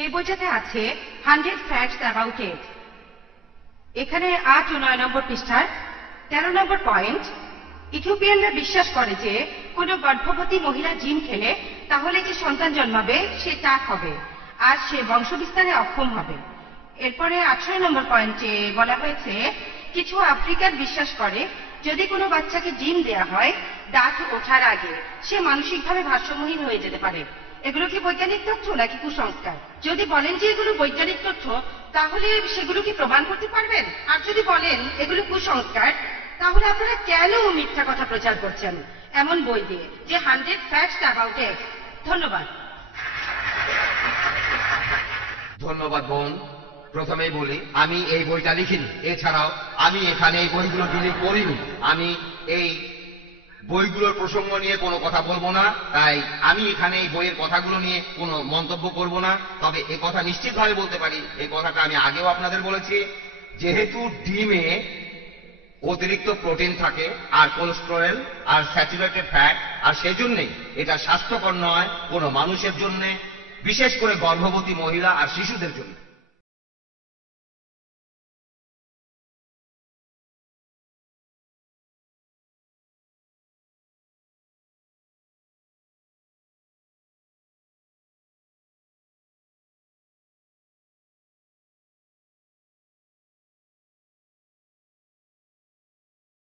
এই বইটাতে আছে 100 ফ্যাক্টস অ্যাবাউট এগ। এখানে 8 ও 9 নম্বর পৃষ্ঠার 13 নম্বর পয়েন্ট, ইথিওপিয়ানরা বিশ্বাস করে যে কোনো গর্ভবতী মহিলা জিম খেলে তাহলে যে সন্তান জন্মাবে সে টাক হবে আর সে বংশবিস্তারে অক্ষম হবে। এরপরে 18 নম্বর পয়েন্টে বলা হয়েছে কিছু আফ্রিকান বিশ্বাস করে যদি কোনো বাচ্চাকে জিম দেয়া হয় দাঁত ওঠার আগে সে মানসিকভাবে ভারসাম্যহীন হয়ে যেতে পারে। এগুলো কি বৈজ্ঞানিক তথ্য নাকি কুসংস্কার? যদি বলেন যে এগুলো বৈজ্ঞানিক তথ্য তাহলে সেগুলো কি প্রমাণ করতে পারবেন? আর যদি বলেন এগুলো কুসংস্কার তাহলে আপনারা কেন মিথ্যা কথা প্রচার করছেন এমন বই দিয়ে যে 100 ফ্যাক্টস অ্যাবাউট এগ? ধন্যবাদ। ধন্যবাদ বোন। প্রথমেই বলি আমি এই বইটা লিখিনি, এছাড়াও আমি এখানে এই বইগুলো ডিলিট করিনি। আমি এই বইগুলোর প্রসঙ্গ নিয়ে কোনো কথা বলবো না, তাই আমি এখানে এই বইয়ের কথাগুলো নিয়ে কোনো মন্তব্য করব না। তবে এ কথা নিশ্চিতভাবে বলতে পারি, এই কথাটা আমি আগেও আপনাদের বলেছি, যেহেতু ডিমে অতিরিক্ত প্রোটিন থাকে আর কোলেস্টেরল আর স্যাচুরেটেড ফ্যাট, আর সেই জন্যই এটা স্বাস্থ্যকর নয় কোনো মানুষের জন্য, বিশেষ করে গর্ভবতী মহিলা আর শিশুদের জন্য।